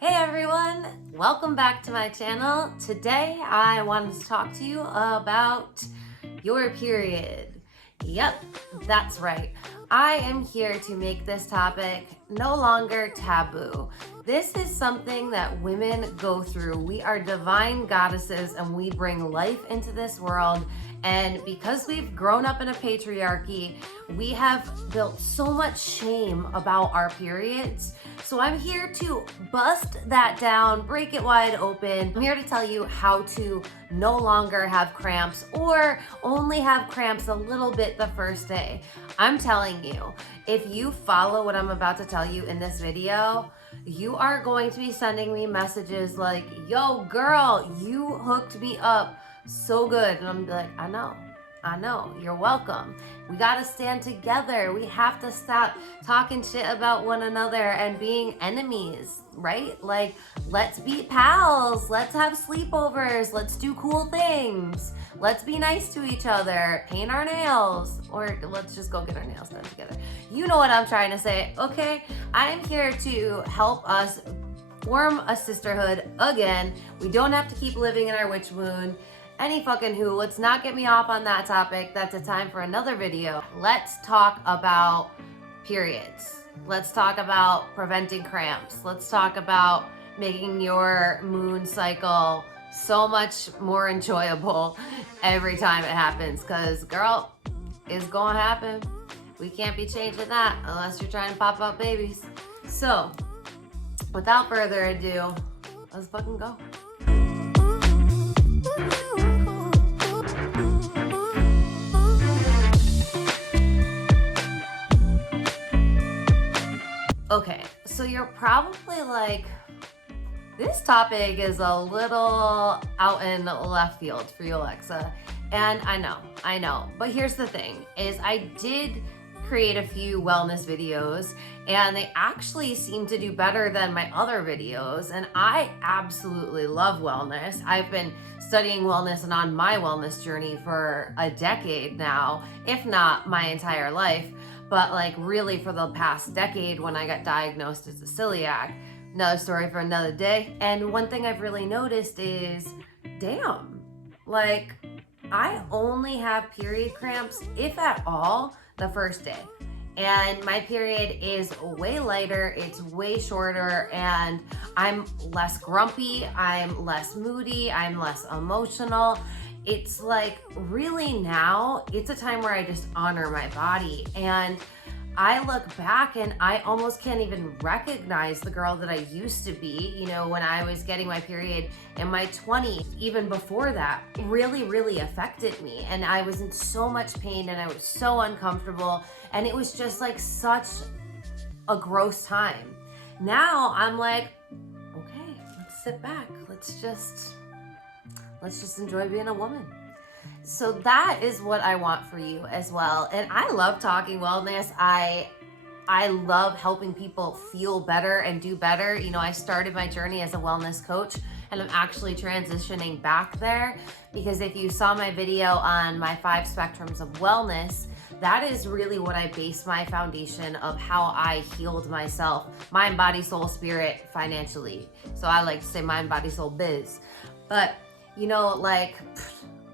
Hey everyone, welcome back to my channel. Today I wanted to talk to you about your period. Yep, that's right. I am here to make this topic no longer taboo. This is something that women go through. We are divine goddesses and we bring life into this world. And because we've grown up in a patriarchy, we have built so much shame about our periods. So I'm here to bust that down, break it wide open. I'm here to tell you how to no longer have cramps or only have cramps a little bit the first day. I'm telling you, if you follow what I'm about to tell you in this video, you are going to be sending me messages like, yo girl, you hooked me up so good. And I'm like, I know, you're welcome. We gotta stand together. We have to stop talking shit about one another and being enemies, right? Like, let's be pals. Let's have sleepovers. Let's do cool things. Let's be nice to each other. Paint our nails. Or let's just go get our nails done together. You know what I'm trying to say, okay? I am here to help us form a sisterhood again. We don't have to keep living in our witch wound. Any fucking who, let's not get me off on that topic. That's a time for another video. Let's talk about periods. Let's talk about preventing cramps. Let's talk about making your moon cycle so much more enjoyable every time it happens. Cause girl, it's gonna happen. We can't be changing that unless you're trying to pop out babies. So, without further ado, let's fucking go. Okay, so you're probably like, this topic is a little out in left field for you, Alexa. And I know. But here's the thing, is I did create a few wellness videos and they actually seem to do better than my other videos. And I absolutely love wellness. I've been studying wellness and on my wellness journey for a decade now, if not my entire life. But like really for the past decade when I got diagnosed as a celiac. Another story for another day. And one thing I've really noticed is, damn, like I only have period cramps, if at all, the first day. And my period is way lighter, it's way shorter, and I'm less grumpy, I'm less moody, I'm less emotional. It's like really now, it's a time where I just honor my body. And I look back and I almost can't even recognize the girl that I used to be, you know, when I was getting my period in my 20s. Even before that, really affected me. And I was in so much pain and I was so uncomfortable. And it was just like such a gross time. Now I'm like, okay, let's sit back. Let's just enjoy being a woman. So that is what I want for you as well. And I love talking wellness. I love helping people feel better and do better. You know, I started my journey as a wellness coach and I'm actually transitioning back there because if you saw my video on my 5 spectrums of wellness, that is really what I base my foundation of how I healed myself, mind, body, soul, spirit, financially. So I like to say mind, body, soul, biz. But you know, like,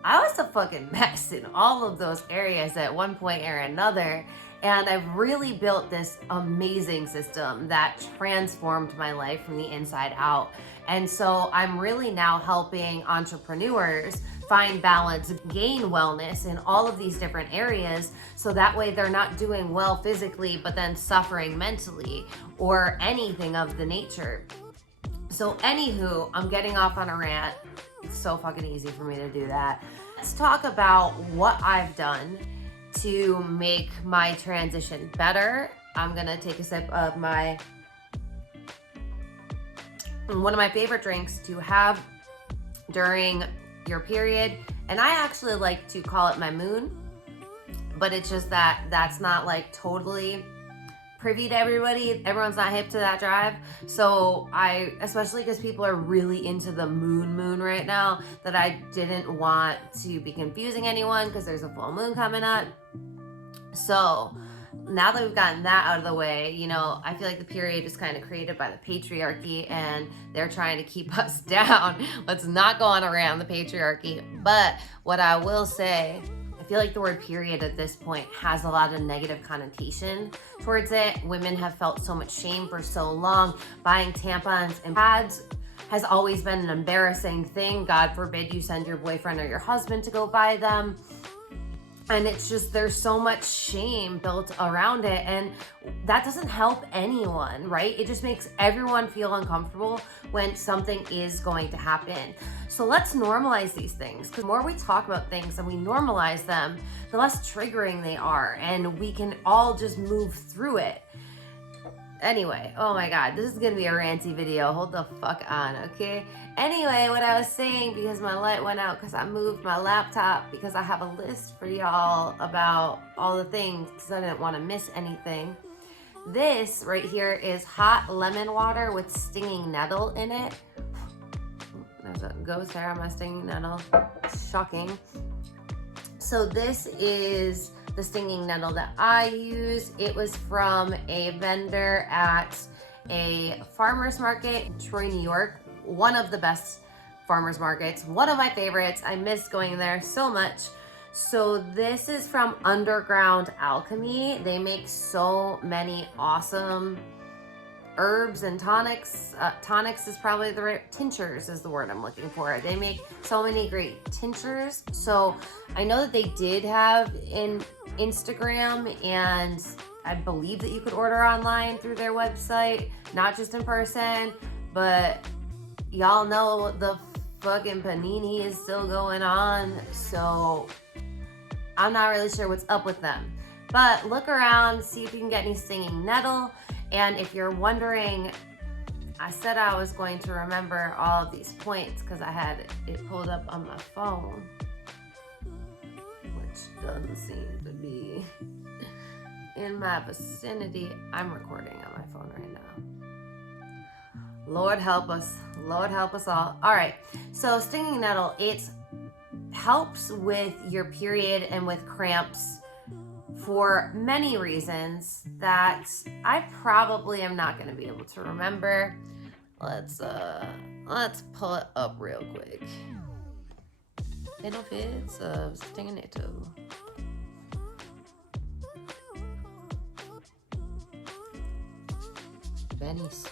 I was a fucking mess in all of those areas at one point or another. And I've really built this amazing system that transformed my life from the inside out. And so I'm really now helping entrepreneurs find balance, gain wellness in all of these different areas. So that way they're not doing well physically, but then suffering mentally or anything of the nature. So anywho, I'm getting off on a rant. It's so fucking easy for me to do that. Let's talk about what I've done to make my transition better. I'm gonna take a sip of one of my favorite drinks to have during your period. And I actually like to call it my moon, but it's just that that's not like totally privy to everybody. Everyone's not hip to that drive. So especially because people are really into the moon right now, that I didn't want to be confusing anyone because there's a full moon coming up. So now that we've gotten that out of the way, you know, I feel like the period is kind of created by the patriarchy and they're trying to keep us down. Let's not go on around the patriarchy. But what I will say, I feel like the word period at this point has a lot of negative connotation towards it. Women have felt so much shame for so long. Buying tampons and pads has always been an embarrassing thing. God forbid you send your boyfriend or your husband to go buy them. And it's just, there's so much shame built around it, and that doesn't help anyone, right? It just makes everyone feel uncomfortable when something is going to happen. So let's normalize these things, because the more we talk about things and we normalize them, the less triggering they are, and we can all just move through it. Anyway, oh my God, this is gonna be a ranty video. Hold the fuck on, okay? Anyway, what I was saying, because my light went out because I moved my laptop, because I have a list for y'all about all the things, because I didn't want to miss anything. This right here is hot lemon water with stinging nettle in it. There's a ghost hair on my stinging nettle. Shocking. So this is the stinging nettle that I use. It was from a vendor at a farmer's market in Troy, New York. One of the best farmer's markets, one of my favorites. I miss going there so much. So this is from Underground Alchemy. They make so many awesome herbs and tonics. Tonics is probably the right, tinctures is the word I'm looking for. They make so many great tinctures. So I know that they did have in Instagram, and I believe that you could order online through their website, not just in person, but y'all know the fucking panini is still going on. So I'm not really sure what's up with them, but look around, see if you can get any stinging nettle. And if you're wondering, I said I was going to remember all of these points because I had it pulled up on my phone, which doesn't seem to be in my vicinity. I'm recording on my phone right now. Lord help us. Lord help us all. All right, so stinging nettle, it helps with your period and with cramps for many reasons that I probably am not going to be able to remember. Let's pull it up real quick. Benefits of stinging nettle. Benny's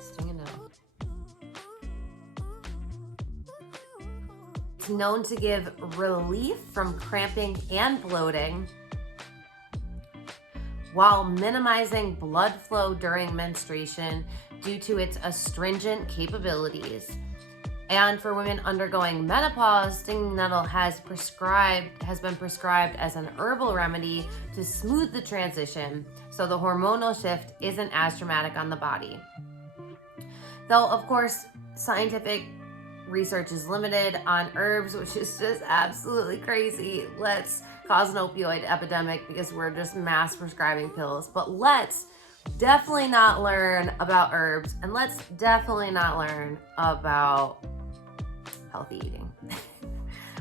stinging nettle. It's known to give relief from cramping and bloating, while minimizing blood flow during menstruation due to its astringent capabilities. And for women undergoing menopause, stinging nettle has been prescribed as an herbal remedy to smooth the transition, so the hormonal shift isn't as dramatic on the body. Though, of course, scientific research is limited on herbs, which is just absolutely crazy. Let's cause an opioid epidemic because we're just mass prescribing pills. But let's definitely not learn about herbs, and let's definitely not learn about healthy eating.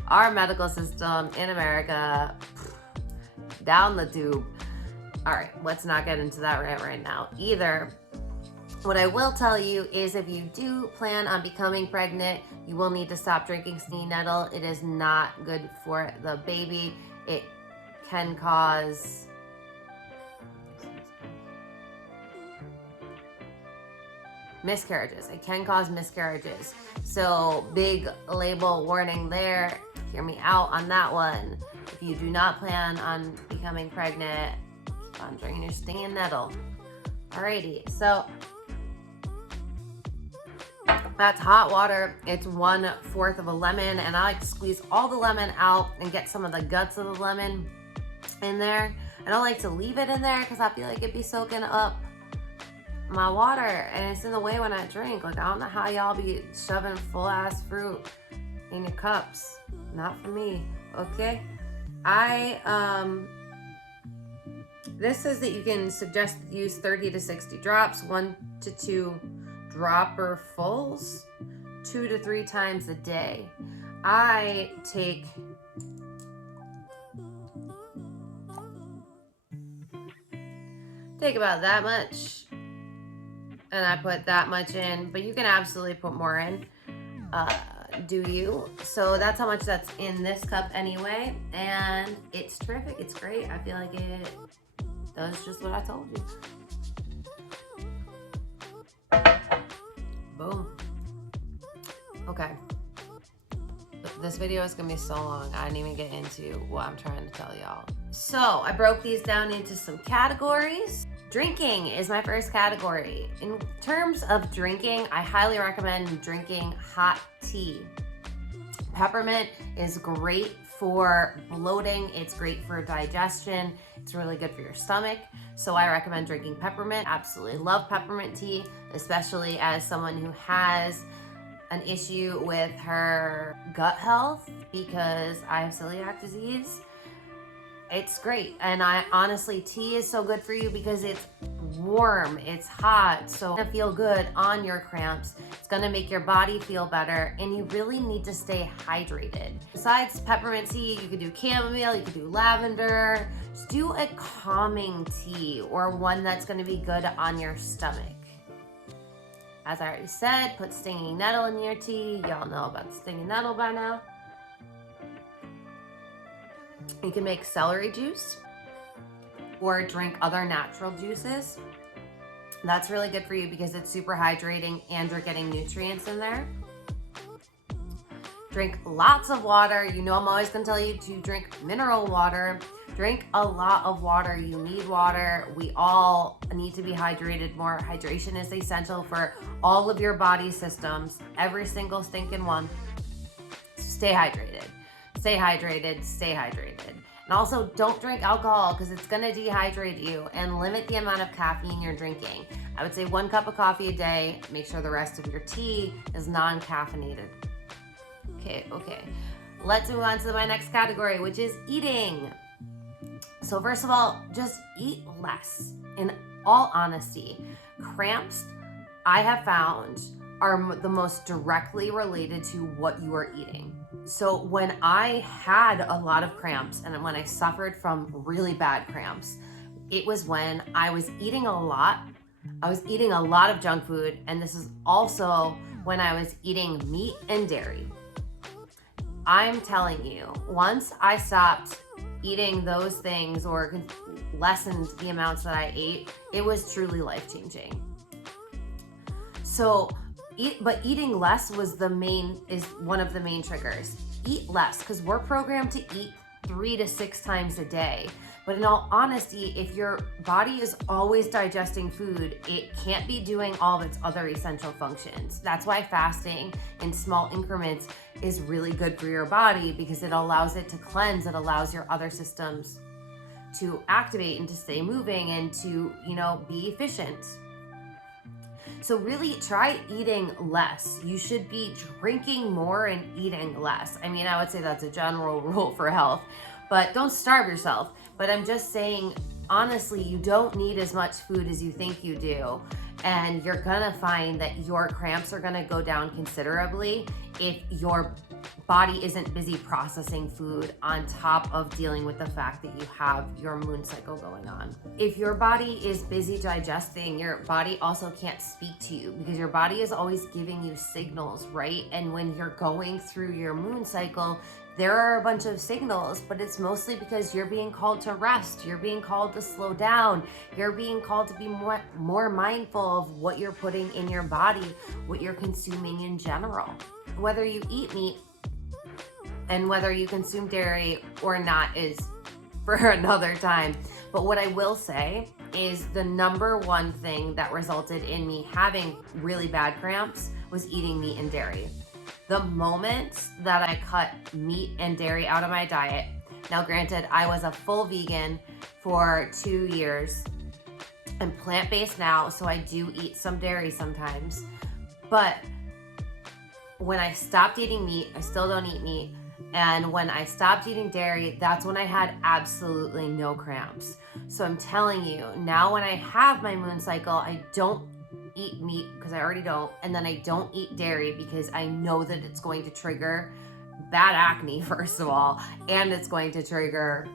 Our medical system in America, down the tube. All right, let's not get into that right now either. What I will tell you is if you do plan on becoming pregnant, you will need to stop drinking stinging nettle. It is not good for the baby. It can cause miscarriages. It can cause miscarriages. So big label warning there. Hear me out on that one. If you do not plan on becoming pregnant, keep on drinking your stinging nettle. Alrighty, so that's hot water. It's 1/4 of a lemon, and I like to squeeze all the lemon out and get some of the guts of the lemon in there. I don't like to leave it in there because I feel like it'd be soaking up my water, and it's in the way when I drink. Like, I don't know how y'all be shoving full ass fruit in your cups. Not for me, okay? This says that you can suggest use 30 to 60 drops, 1 to 2 dropperfuls, 2 to 3 times a day. I take take about that much and I put that much in, but you can absolutely put more in. Do you? So that's how much that's in this cup anyway, and it's terrific. It's great. I feel like it does just what I told you. Boom. Okay. This video is gonna be so long, I didn't even get into what I'm trying to tell y'all. So I broke these down into some categories. Drinking is my first category. In terms of drinking, I highly recommend drinking hot tea. Peppermint is great for bloating. It's great for digestion. It's really good for your stomach. So I recommend drinking peppermint. Absolutely love peppermint tea, especially as someone who has an issue with her gut health because I have celiac disease. It's great. And honestly, tea is so good for you because it's warm, it's hot, so it's gonna feel good on your cramps. It's gonna make your body feel better, and you really need to stay hydrated. Besides peppermint tea, you could do chamomile, you could do lavender. Just do a calming tea or one that's gonna be good on your stomach. As I already said, put stinging nettle in your tea. Y'all know about the stinging nettle by now. You can make celery juice or drink other natural juices. That's really good for you because it's super hydrating and you're getting nutrients in there. Drink lots of water. You know I'm always gonna tell you to drink mineral water. Drink a lot of water. You need water. We all need to be hydrated more. Hydration is essential for all of your body systems, every single stinking one. So stay hydrated. Stay hydrated, stay hydrated. And also don't drink alcohol because it's gonna dehydrate you, and limit the amount of caffeine you're drinking. I would say 1 cup of coffee a day. Make sure the rest of your tea is non-caffeinated. Okay. Let's move on to my next category, which is eating. So first of all, just eat less. In all honesty, cramps, I have found, are the most directly related to what you are eating. So when I had a lot of cramps and when I suffered from really bad cramps, it was when I was eating a lot. I was eating a lot of junk food, and this is also when I was eating meat and dairy. I'm telling you, once I stopped eating those things or lessened the amounts that I ate, it was truly life-changing. So eating less is one of the main triggers. Eat less, because we're programmed to eat 3 to 6 times a day. But in all honesty, if your body is always digesting food, it can't be doing all of its other essential functions. That's why fasting in small increments is really good for your body, because it allows it to cleanse. It allows your other systems to activate and to stay moving and to, be efficient. So really try eating less. You should be drinking more and eating less. I mean, I would say that's a general rule for health, but don't starve yourself. But I'm just saying, honestly, you don't need as much food as you think you do. And you're gonna find that your cramps are gonna go down considerably if your body isn't busy processing food on top of dealing with the fact that you have your moon cycle going on. If your body is busy digesting, your body also can't speak to you because your body is always giving you signals, right? And when you're going through your moon cycle, there are a bunch of signals, but it's mostly because you're being called to rest. You're being called to slow down. You're being called to be more mindful of what you're putting in your body, what you're consuming in general. Whether you eat meat and whether you consume dairy or not is for another time. But what I will say is the number one thing that resulted in me having really bad cramps was eating meat and dairy. The moment that I cut meat and dairy out of my diet, now granted, I was a full vegan for 2 years. I'm plant-based now, so I do eat some dairy sometimes. But when I stopped eating meat, I still don't eat meat. And when I stopped eating dairy, that's when I had absolutely no cramps. So I'm telling you, now when I have my moon cycle, I don't eat meat because I already don't, and then I don't eat dairy because I know that it's going to trigger bad acne, first of all, and it's going to trigger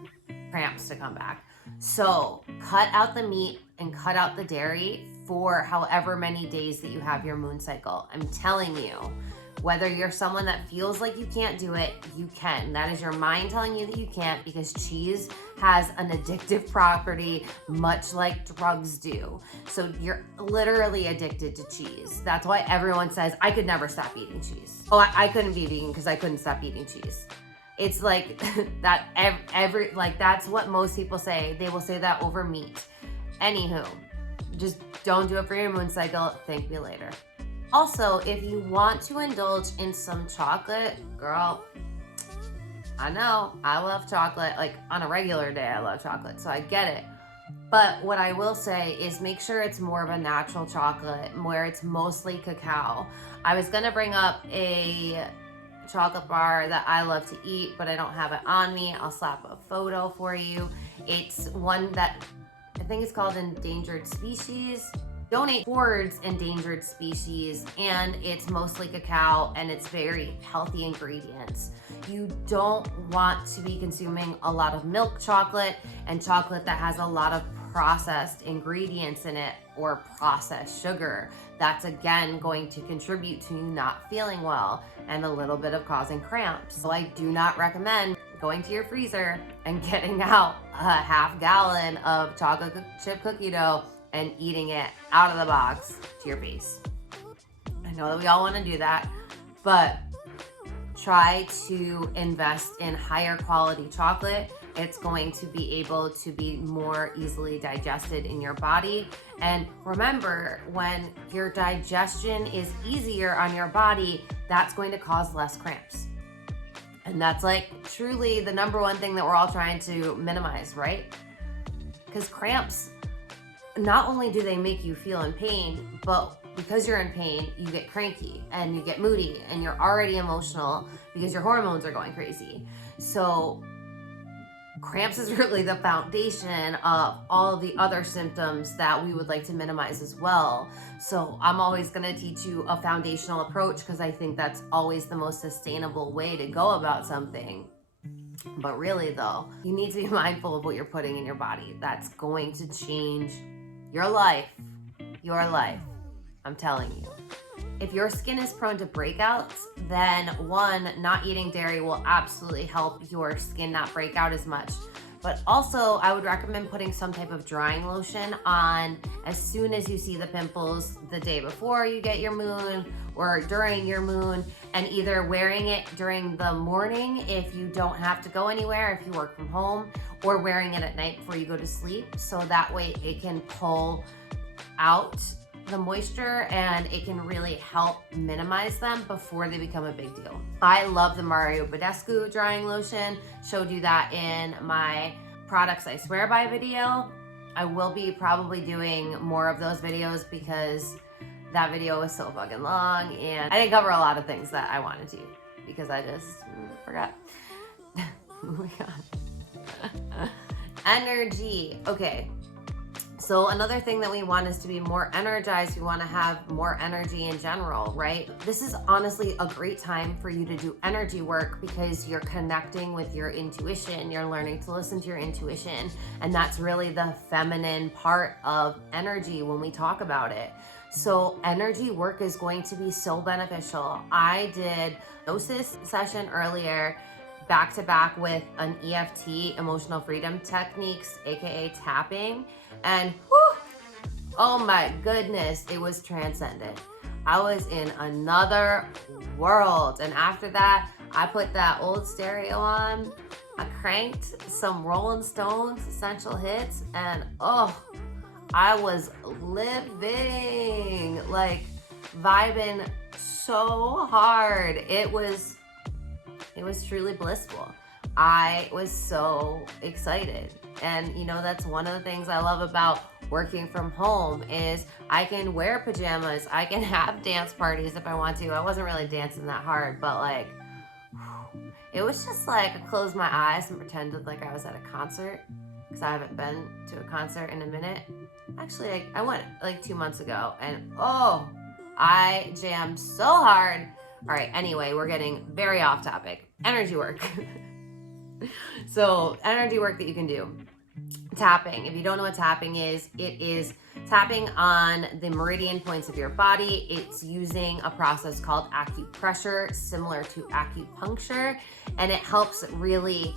cramps to come back. So cut out the meat and cut out the dairy for however many days that you have your moon cycle. I'm telling you, whether you're someone that feels like you can't do it, you can. That is your mind telling you that you can't, because cheese has an addictive property, much like drugs do. So you're literally addicted to cheese. That's why everyone says, I could never stop eating cheese. Oh, I couldn't be vegan because I couldn't stop eating cheese. It's like that like that's what most people say. They will say that over meat. Anywho, just don't do it for your moon cycle. Thank me later. Also, if you want to indulge in some chocolate, girl, I know I love chocolate. Like on a regular day, I love chocolate, so I get it. But what I will say is make sure it's more of a natural chocolate where it's mostly cacao. I was gonna bring up a chocolate bar that I love to eat, but I don't have it on me. I'll slap a photo for you. It's one that I think it's called Endangered Species. Donate towards endangered species, and it's mostly cacao and it's very healthy ingredients. You don't want to be consuming a lot of milk chocolate and chocolate that has a lot of processed ingredients in it or processed sugar. That's again going to contribute to you not feeling well and a little bit of causing cramps. So I do not recommend going to your freezer and getting out a half gallon of chocolate chip cookie dough and eating it out of the box to your face. I know that we all want to do that, but try to invest in higher quality chocolate. It's going to be able to be more easily digested in your body. And remember, when your digestion is easier on your body, that's going to cause less cramps. And that's like truly the number one thing that we're all trying to minimize, right? Because cramps, not only do they make you feel in pain, but because you're in pain, you get cranky and you get moody and you're already emotional because your hormones are going crazy. So cramps is really the foundation of all of the other symptoms that we would like to minimize as well. So I'm always going to teach you a foundational approach because I think that's always the most sustainable way to go about something. But really though, you need to be mindful of what you're putting in your body. That's going to change your life. Your life. I'm telling you. If your skin is prone to breakouts, then one, not eating dairy will absolutely help your skin not break out as much. But also, I would recommend putting some type of drying lotion on as soon as you see the pimples the day before you get your moon or during your moon, and either wearing it during the morning if you don't have to go anywhere, if you work from home, or wearing it at night before you go to sleep. So that way it can pull out the moisture and it can really help minimize them before they become a big deal. I love the Mario Badescu drying lotion. Showed you that in my products I swear by video. I will be probably doing more of those videos because that video was so fucking long and I didn't cover a lot of things that I wanted to because I just forgot. Moving on. Energy. Okay. So another thing that we want is to be more energized. We want to have more energy in general, right? This is honestly a great time for you to do energy work because you're connecting with your intuition. You're learning to listen to your intuition. And that's really the feminine part of energy when we talk about it. So energy work is going to be so beneficial. I did hypnosis session earlier, back to back with an EFT, emotional freedom techniques, AKA tapping. And whew, oh my goodness, it was transcendent. I was in another world. And after that, I put that old stereo on. I cranked some Rolling Stones essential hits, and oh, I was living, like vibing so hard. It was truly blissful. I was so excited. And you know, that's one of the things I love about working from home is I can wear pajamas. I can have dance parties if I want to. I wasn't really dancing that hard, but like, it was just like I closed my eyes and pretended like I was at a concert because I haven't been to a concert in a minute. Actually, I went like 2 months ago and oh, I jammed so hard. All right, anyway, we're getting very off topic. Energy work. So energy work that you can do. Tapping. If you don't know what tapping is, it is tapping on the meridian points of your body. It's using a process called acupressure, similar to acupuncture, and it helps really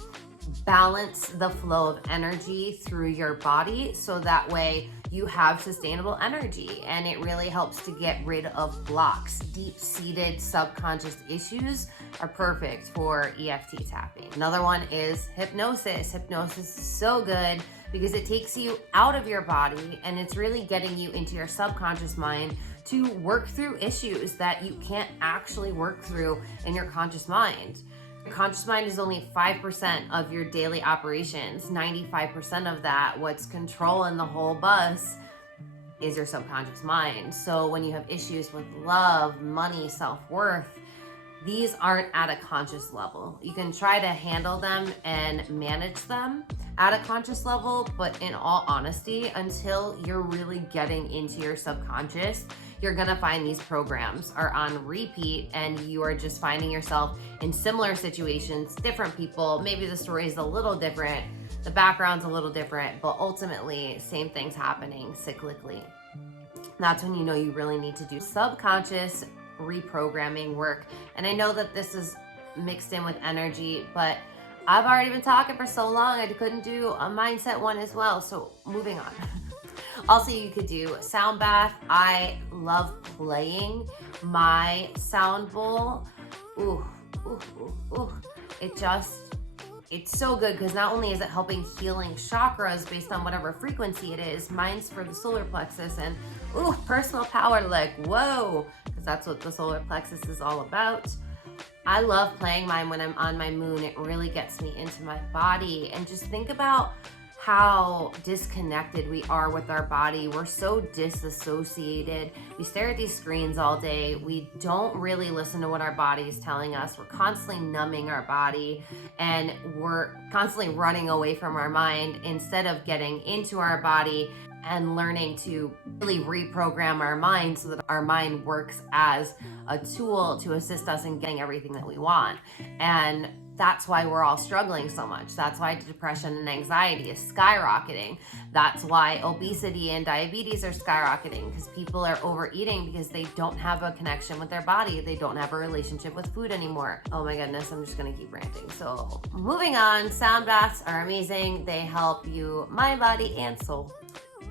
balance the flow of energy through your body so that way you have sustainable energy, and it really helps to get rid of blocks. Deep-seated subconscious issues are perfect for EFT tapping. Another one is hypnosis. Hypnosis is so good because it takes you out of your body and it's really getting you into your subconscious mind to work through issues that you can't actually work through in your conscious mind. Your conscious mind is only 5% of your daily operations. 95% of that, what's controlling the whole bus, is your subconscious mind. So when you have issues with love, money, self-worth, these aren't at a conscious level. You can try to handle them and manage them at a conscious level, but in all honesty, until you're really getting into your subconscious, you're gonna find these programs are on repeat and you are just finding yourself in similar situations, different people. Maybe the story is a little different, the background's a little different, but ultimately same thing's happening cyclically. That's when you know you really need to do subconscious reprogramming work. And I know that this is mixed in with energy, but I've already been talking for so long, I couldn't do a mindset one as well. So moving on. Also, you could do sound bath. I love playing my sound bowl. Ooh, ooh, ooh, ooh. It's so good because not only is it helping healing chakras based on whatever frequency it is, mine's for the solar plexus, and ooh, personal power, like whoa, because that's what the solar plexus is all about. I love playing mine when I'm on my moon. It really gets me into my body. And just think about how disconnected we are with our body. We're so disassociated. We stare at these screens all day. We don't really listen to what our body is telling us. We're constantly numbing our body and we're constantly running away from our mind instead of getting into our body and learning to really reprogram our mind so that our mind works as a tool to assist us in getting everything that we want. And that's why we're all struggling so much. That's why depression and anxiety is skyrocketing. That's why obesity and diabetes are skyrocketing, because people are overeating because they don't have a connection with their body. They don't have a relationship with food anymore. Oh my goodness, I'm just gonna keep ranting. So moving on, sound baths are amazing. They help you mind, body, and soul.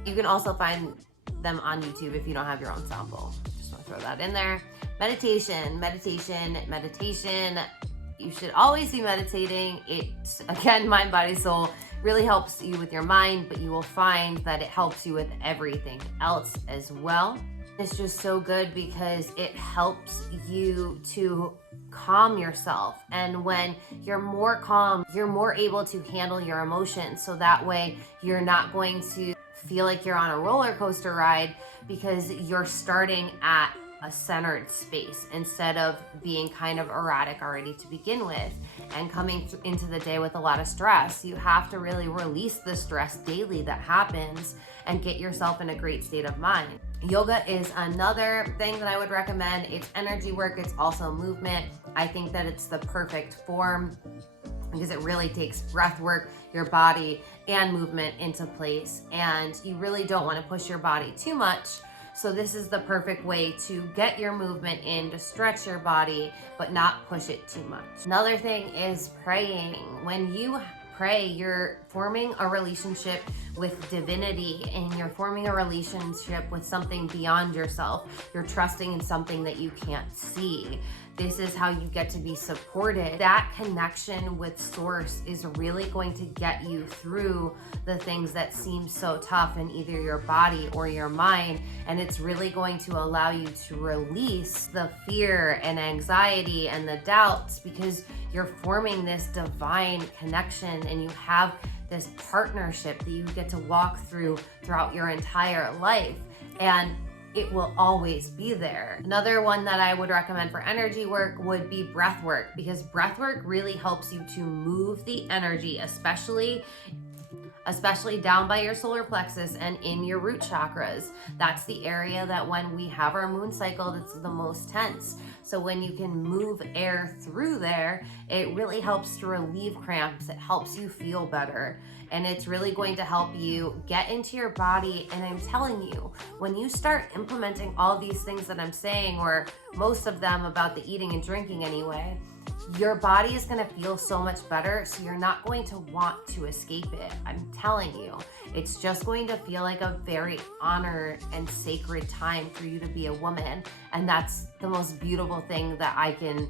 You can also find them on YouTube if you don't have your own sound bowl. Just wanna throw that in there. Meditation. You should always be meditating. It's, again, mind, body, soul. Really helps you with your mind, but you will find that it helps you with everything else as well. It's just so good because it helps you to calm yourself. And when you're more calm, you're more able to handle your emotions. So that way you're not going to feel like you're on a roller coaster ride because you're starting at a centered space instead of being kind of erratic already to begin with and coming into the day with a lot of stress. You have to really release the stress daily that happens and get yourself in a great state of mind. Yoga is another thing that I would recommend. It's energy work, it's also movement. I think that it's the perfect form because it really takes breath work, your body, and movement into place. And you really don't want to push your body too much. So this is the perfect way to get your movement in, to stretch your body, but not push it too much. Another thing is praying. When you pray, you're forming a relationship with divinity and you're forming a relationship with something beyond yourself. You're trusting in something that you can't see. This is how you get to be supported. That connection with source is really going to get you through the things that seem so tough in either your body or your mind. And it's really going to allow you to release the fear and anxiety and the doubts because you're forming this divine connection and you have this partnership that you get to walk through throughout your entire life. And it will always be there. Another one that I would recommend for energy work would be breath work, because breath work really helps you to move the energy, especially down by your solar plexus and in your root chakras. That's the area that when we have our moon cycle, that's the most tense. So when you can move air through there, it really helps to relieve cramps. It helps you feel better. and it's really going to help you get into your body. And I'm telling you, when you start implementing all these things that I'm saying, or most of them about the eating and drinking anyway, your body is going to feel so much better, so you're not going to want to escape it. I'm telling you, it's just going to feel like a very honored and sacred time for you to be a woman, and that's the most beautiful thing that I can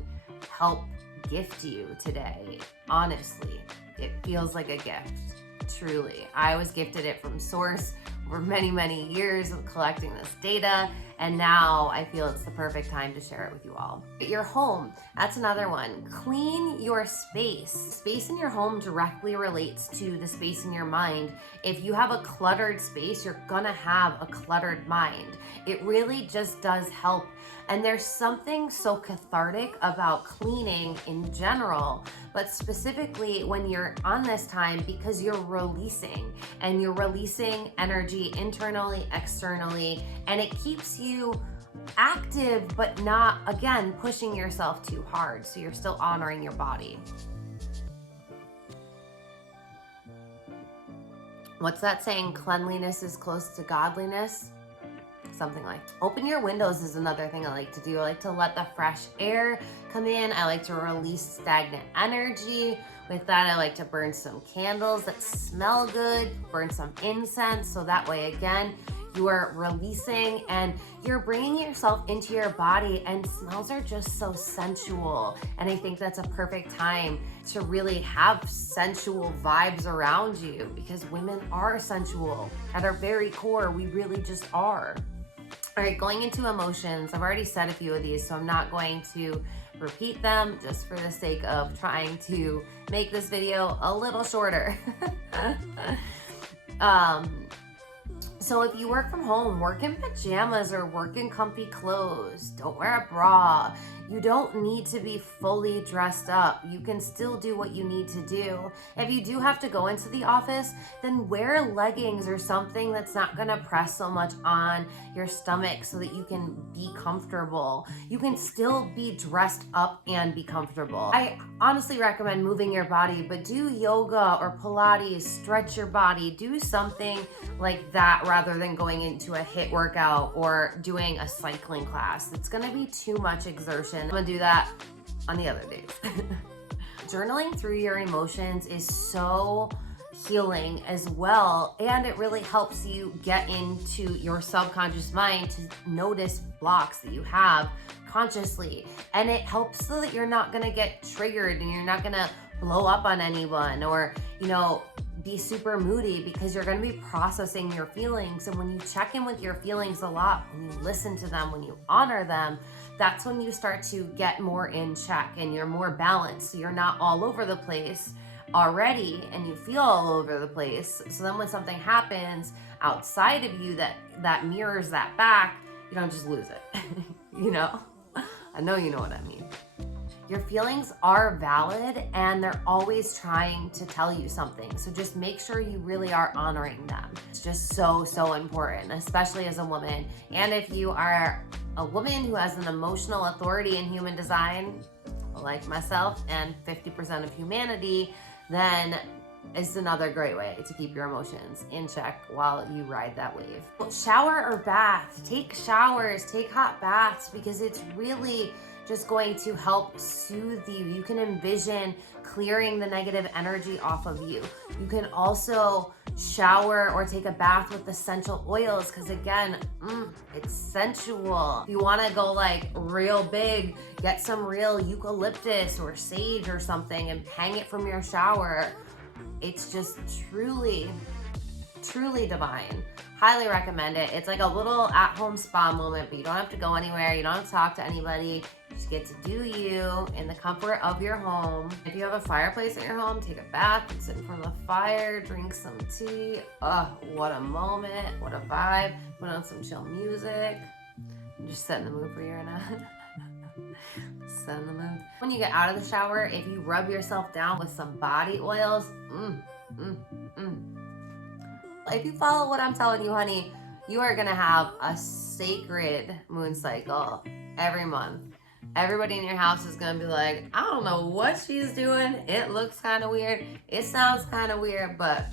help gift you today. Honestly, it feels like a gift, truly. I was gifted it from Source for many years of collecting this data, and now I feel it's the perfect time to share it with you all. Your home, that's another one. Clean your space. Space in your home directly relates to the space in your mind. If you have a cluttered space, you're gonna have a cluttered mind. It really just does help. And there's something so cathartic about cleaning in general, but specifically when you're on this time, because you're releasing, and you're releasing energy internally, externally, and it keeps you active, but not, again, pushing yourself too hard. So you're still honoring your body. What's that saying? Cleanliness is close to godliness. Something like. Open your windows is another thing I like to do. I like to let the fresh air come in. I like to release stagnant energy. With that, I like to burn some candles that smell good, burn some incense, so that way, again, you are releasing and you're bringing yourself into your body, and smells are just so sensual. And I think that's a perfect time to really have sensual vibes around you, because women are sensual. At our very core, we really just are. All right, going into emotions. I've already said a few of these, so I'm not going to repeat them, just for the sake of trying to make this video a little shorter. So if you work from home, work in pajamas or work in comfy clothes. Don't wear a bra. You don't need to be fully dressed up. You can still do what you need to do. If you do have to go into the office, then wear leggings or something that's not gonna press so much on your stomach, so that you can be comfortable. You can still be dressed up and be comfortable. I honestly recommend moving your body, but do yoga or Pilates, stretch your body, do something like that rather than going into a HIIT workout or doing a cycling class. It's gonna be too much exertion. I'm gonna do that on the other days. Journaling through your emotions is so healing as well, and it really helps you get into your subconscious mind to notice blocks that you have consciously, and it helps so that you're not gonna get triggered and you're not gonna blow up on anyone, or be super moody, because you're going to be processing your feelings. And when you check in with your feelings a lot, when you listen to them, when you honor them, that's when you start to get more in check and you're more balanced. So you're not all over the place already, and you feel all over the place. So then when something happens outside of you that mirrors that back, you don't just lose it. I know you know what I mean. Your feelings are valid, and they're always trying to tell you something. So just make sure you really are honoring them. It's just so important, especially as a woman. And if you are a woman who has an emotional authority in human design, like myself and 50% of humanity, then it's another great way to keep your emotions in check while you ride that wave. Shower or bath. Take showers, take hot baths, because it's really just going to help soothe you. You can envision clearing the negative energy off of you. You can also shower or take a bath with essential oils, because again, it's sensual. If you want to go like real big, get some real eucalyptus or sage or something and hang it from your shower. It's just truly divine. Highly recommend it. It's like a little at-home spa moment, but you don't have to go anywhere. You don't have to talk to anybody. You just get to do you in the comfort of your home. If you have a fireplace in your home, take a bath, sit in front of the fire, drink some tea. Oh, what a moment, what a vibe. Put on some chill music. And just set in the mood for your night. Set in the mood. When you get out of the shower, if you rub yourself down with some body oils, if you follow what I'm telling you, honey, you are gonna have a sacred moon cycle every month. Everybody in your house is gonna be like, I don't know what she's doing. It looks kind of weird. It sounds kind of weird, but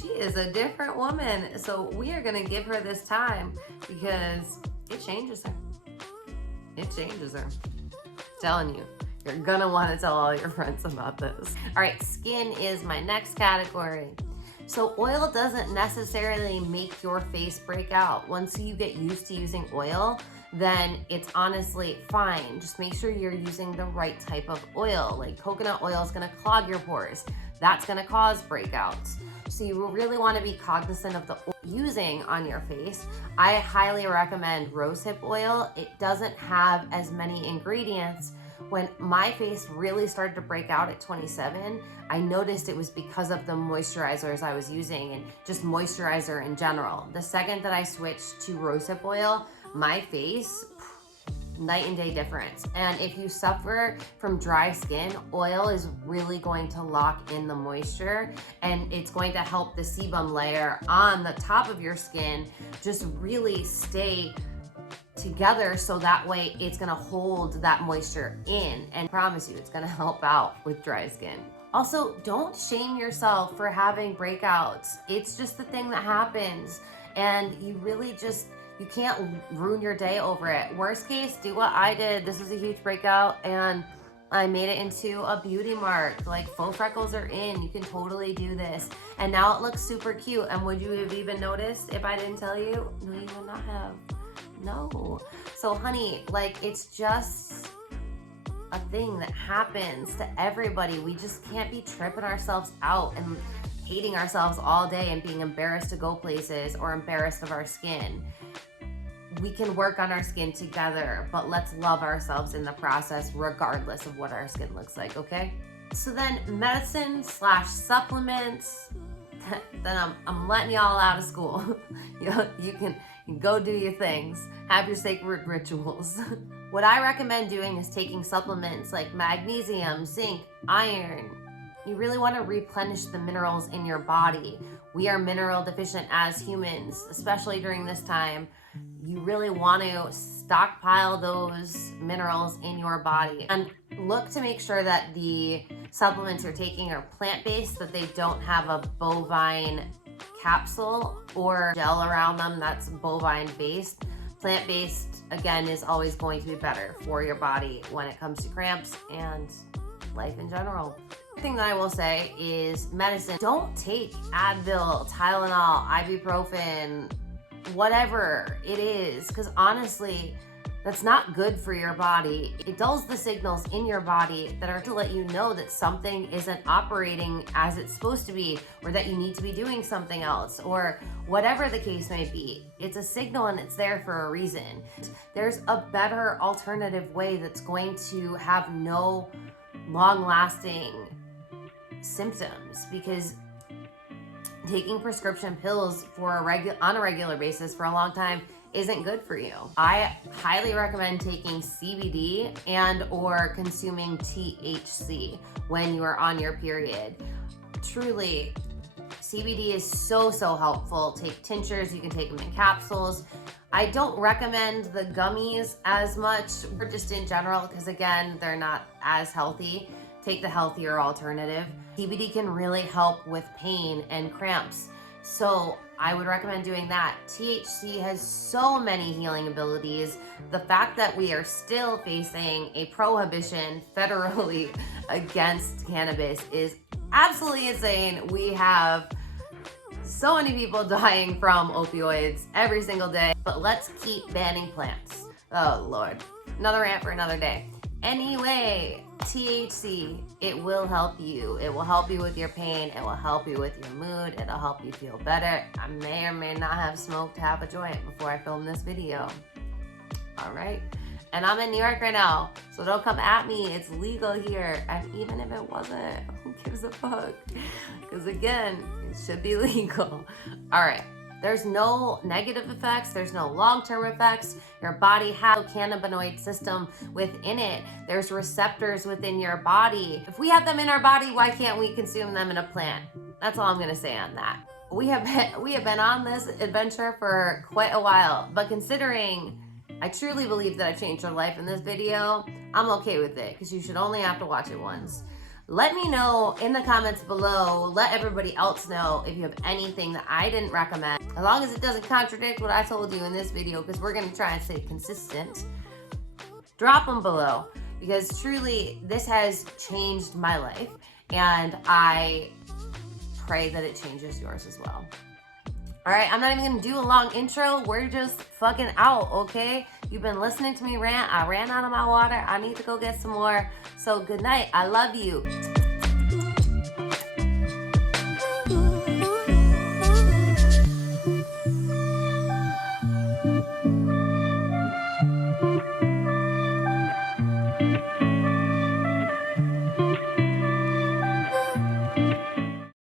she is a different woman. So we are gonna give her this time because it changes her. It changes her. Telling you, you're gonna want to tell all your friends about this. All right, skin is my next category. So oil doesn't necessarily make your face break out. Once you get used to using oil, then it's honestly fine. Just make sure you're using the right type of oil. Like coconut oil is gonna clog your pores. That's gonna cause breakouts. So you really wanna be cognizant of the oil using on your face. I highly recommend rosehip oil. It doesn't have as many ingredients. When my face really started to break out at 27, I noticed it was because of the moisturizers I was using and just moisturizer in general. The second that I switched to rosehip oil, my face, night and day difference. And if you suffer from dry skin, oil is really going to lock in the moisture, and it's going to help the sebum layer on the top of your skin just really stay together, so that way it's gonna hold that moisture in, and I promise you it's gonna help out with dry skin. Also, don't shame yourself for having breakouts. It's just the thing that happens, and you really just, you can't ruin your day over it. Worst case, do what I did. This was a huge breakout and I made it into a beauty mark. Like, faux freckles are in. You can totally do this. And now it looks super cute. And would you have even noticed if I didn't tell you? No, you would not have. No. So honey, like, it's just a thing that happens to everybody. We just can't be tripping ourselves out and hating ourselves all day and being embarrassed to go places or embarrassed of our skin. We can work on our skin together, but let's love ourselves in the process regardless of what our skin looks like, okay? So then medicine / supplements, then I'm letting y'all out of school. You can go do your things, have your sacred rituals. What I recommend doing is taking supplements like magnesium, zinc, iron. You really want to replenish the minerals in your body. We are mineral deficient as humans, especially during this time. You really want to stockpile those minerals in your body and look to make sure that the supplements you're taking are plant-based, that they don't have a bovine capsule or gel around them that's bovine based. Plant-based, again, is always going to be better for your body when it comes to cramps and life in general. The thing that I will say is medicine. Don't take Advil, Tylenol, ibuprofen, whatever it is, because honestly, that's not good for your body. It dulls the signals in your body that are to let you know that something isn't operating as it's supposed to be, or that you need to be doing something else, or whatever the case may be. It's a signal and it's there for a reason. There's a better alternative way that's going to have no long-lasting symptoms, because taking prescription pills for on a regular basis for a long time isn't good for you. I highly recommend taking CBD and or consuming THC when you are on your period. Truly, CBD is so helpful. Take tinctures, you can take them in capsules. I don't recommend the gummies as much, or just in general, because again, they're not as healthy. Take the healthier alternative. CBD can really help with pain and cramps, so I would recommend doing that. THC has so many healing abilities. The fact that we are still facing a prohibition federally against cannabis is absolutely insane. We have so many people dying from opioids every single day, but let's keep banning plants. Oh Lord, another rant for another day. Anyway, THC, it will help you. It will help you with your pain. It will help you with your mood. It'll help you feel better. I may or may not have smoked half a joint before I filmed this video. All right. And I'm in New York right now, so don't come at me. It's legal here. And even if it wasn't, who gives a fuck? Because again, it should be legal. All right. There's no negative effects. There's no long-term effects. Your body has a cannabinoid system within it. There's receptors within your body. If we have them in our body, why can't we consume them in a plant? That's all I'm gonna say on that. We have been on this adventure for quite a while, but considering I truly believe that I changed your life in this video, I'm okay with it, because you should only have to watch it once. Let me know in the comments below. Let everybody else know if you have anything that I didn't recommend. As long as it doesn't contradict what I told you in this video, because we're gonna try and stay consistent. Drop them below, because truly this has changed my life, and I pray that it changes yours as well. All right, I'm not even gonna do a long intro. We're just fucking out, okay? You've been listening to me rant. I ran out of my water. I need to go get some more. So good night. I love you.